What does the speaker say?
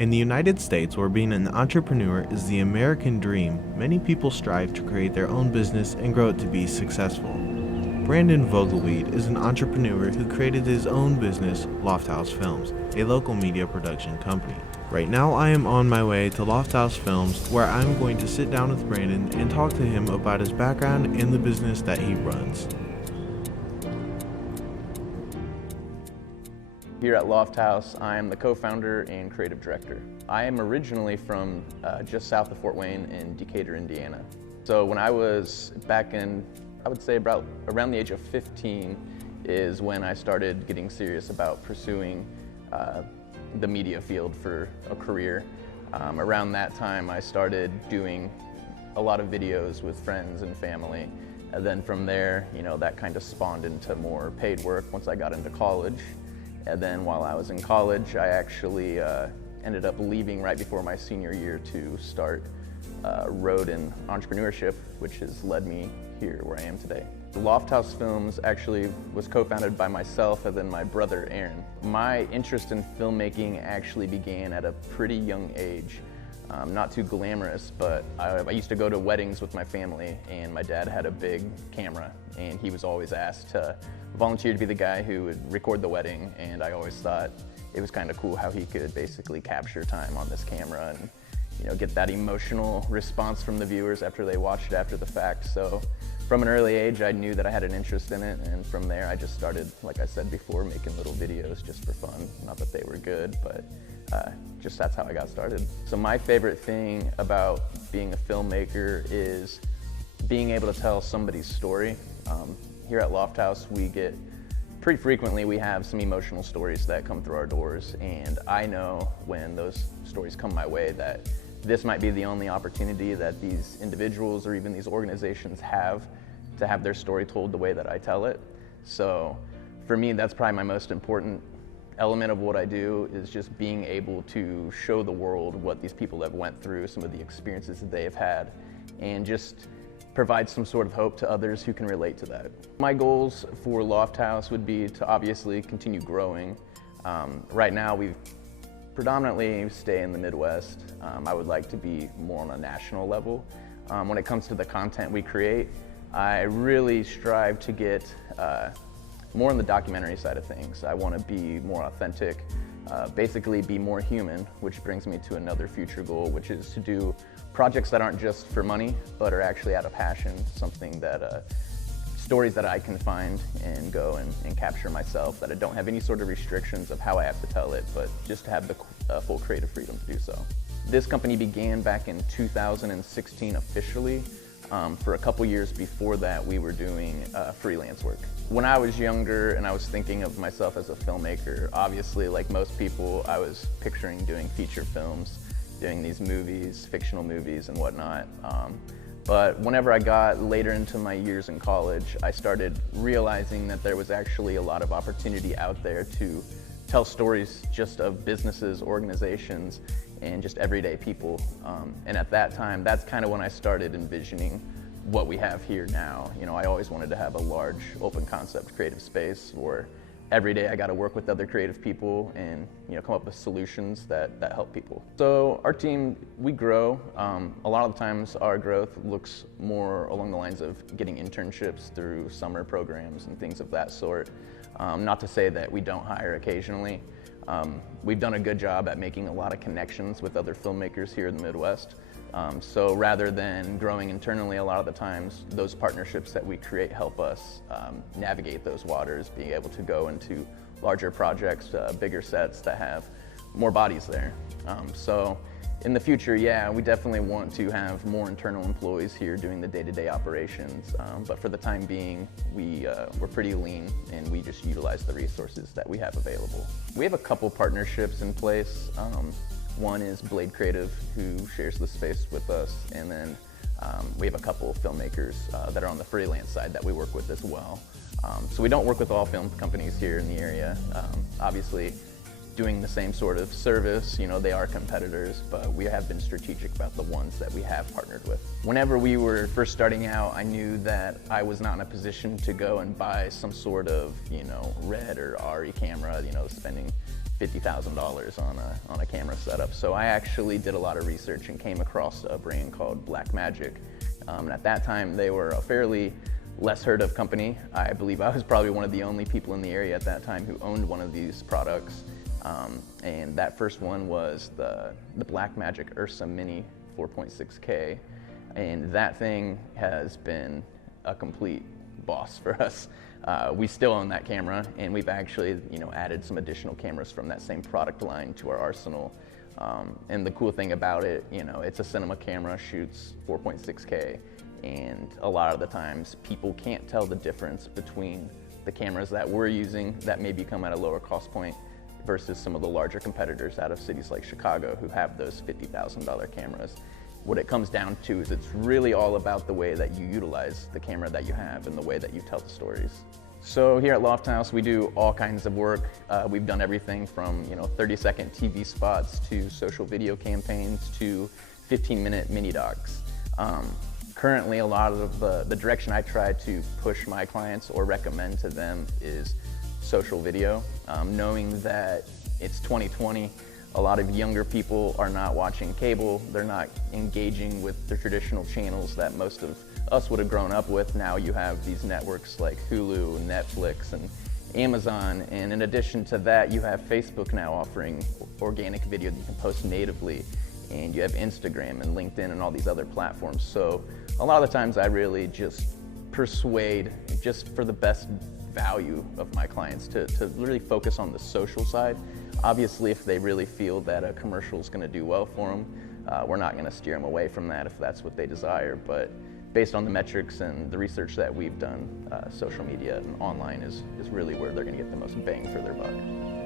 In the United States, where being an entrepreneur is the American dream, many people strive to create their own business and grow it to be successful. Brandon Vogelweed is an entrepreneur who created his own business, Lofthouse Films, a local media production company. Right now I am on my way to Lofthouse Films, where I'm going to sit down with Brandon and talk to him about his background and the business that he runs. Here at Lofthouse, I am the co-founder and creative director. I am originally from just south of Fort Wayne in Decatur, Indiana. So when I was back in, I would say about around the age of 15 is when I started getting serious about pursuing the media field for a career. Around that time, I started doing a lot of videos with friends and family. And then from there, that kind of spawned into more paid work once I got into college. And then while I was in college, I actually ended up leaving right before my senior year to start road and entrepreneurship, which has led me here where I am today. Lofthouse Films actually was co-founded by myself and then my brother Aaron. My interest in filmmaking actually began at a pretty young age. Not too glamorous, but I used to go to weddings with my family, and my dad had a big camera, and he was always asked to volunteer to be the guy who would record the wedding, and I always thought it was kind of cool how he could basically capture time on this camera and get that emotional response from the viewers after they watched it after the fact. So from an early age, I knew that I had an interest in it, and from there I just started, like I said before, making little videos just for fun. Not that they were good, but just that's how I got started. So my favorite thing about being a filmmaker is being able to tell somebody's story. Here at Lofthouse, pretty frequently we have some emotional stories that come through our doors, and I know when those stories come my way that this might be the only opportunity that these individuals or even these organizations have to have their story told the way that I tell it. So for me, that's probably my most important element of what I do, is just being able to show the world what these people have went through, some of the experiences that they have had, and just provide some sort of hope to others who can relate to that. My goals for Lofthouse would be to obviously continue growing. Right now we predominantly stay in the Midwest. I would like to be more on a national level. When it comes to the content we create, I really strive to get more on the documentary side of things. I want to be more authentic, basically be more human, which brings me to another future goal, which is to do projects that aren't just for money, but are actually out of passion, something that, stories that I can find and go and capture myself, that I don't have any sort of restrictions of how I have to tell it, but just to have the full creative freedom to do so. This company began back in 2016 officially. For a couple years before that, we were doing freelance work. When I was younger and I was thinking of myself as a filmmaker, obviously, like most people, I was picturing doing feature films, doing these movies, fictional movies and whatnot. But whenever I got later into my years in college, I started realizing that there was actually a lot of opportunity out there to tell stories just of businesses, organizations, and just everyday people. And at that time, that's kind of when I started envisioning what we have here now. I always wanted to have a large open concept creative space where every day I got to work with other creative people and come up with solutions that help people. So our team, we grow. A lot of the times our growth looks more along the lines of getting internships through summer programs and things of that sort. Not to say that we don't hire occasionally. We've done a good job at making a lot of connections with other filmmakers here in the Midwest. So rather than growing internally, a lot of the times those partnerships that we create help us navigate those waters, being able to go into larger projects, bigger sets that have more bodies there. So in the future, yeah, we definitely want to have more internal employees here doing the day-to-day operations. But for the time being, we're pretty lean and we just utilize the resources that we have available. We have a couple partnerships in place. One is Blade Creative, who shares the space with us, and then we have a couple filmmakers that are on the freelance side that we work with as well. So we don't work with all film companies here in the area. Obviously, doing the same sort of service, they are competitors, but we have been strategic about the ones that we have partnered with. Whenever we were first starting out, I knew that I was not in a position to go and buy some sort of, Red or RE camera, spending $50,000 on a camera setup. So I actually did a lot of research and came across a brand called Blackmagic. And at that time, they were a fairly less heard of company. I believe I was probably one of the only people in the area at that time who owned one of these products. And that first one was the Blackmagic Ursa Mini 4.6K. And that thing has been a complete boss for us. We still own that camera, and we've actually, added some additional cameras from that same product line to our arsenal. And the cool thing about it, it's a cinema camera, shoots 4.6K, and a lot of the times people can't tell the difference between the cameras that we're using that maybe come at a lower cost point versus some of the larger competitors out of cities like Chicago who have those $50,000 cameras. What it comes down to is it's really all about the way that you utilize the camera that you have and the way that you tell the stories. So here at Lofthouse, we do all kinds of work. We've done everything from 30-second TV spots to social video campaigns to 15-minute mini docs. Currently, a lot of the direction I try to push my clients or recommend to them is social video, knowing that it's 2020. A lot of younger people are not watching cable. They're not engaging with the traditional channels that most of us would have grown up with. Now you have these networks like Hulu, Netflix, and Amazon. And in addition to that, you have Facebook now offering organic video that you can post natively. And you have Instagram and LinkedIn and all these other platforms. So a lot of the times I really just persuade, just for the best value of my clients, to really focus on the social side. Obviously, if they really feel that a commercial is going to do well for them, we're not going to steer them away from that if that's what they desire. But based on the metrics and the research that we've done, social media and online is really where they're going to get the most bang for their buck.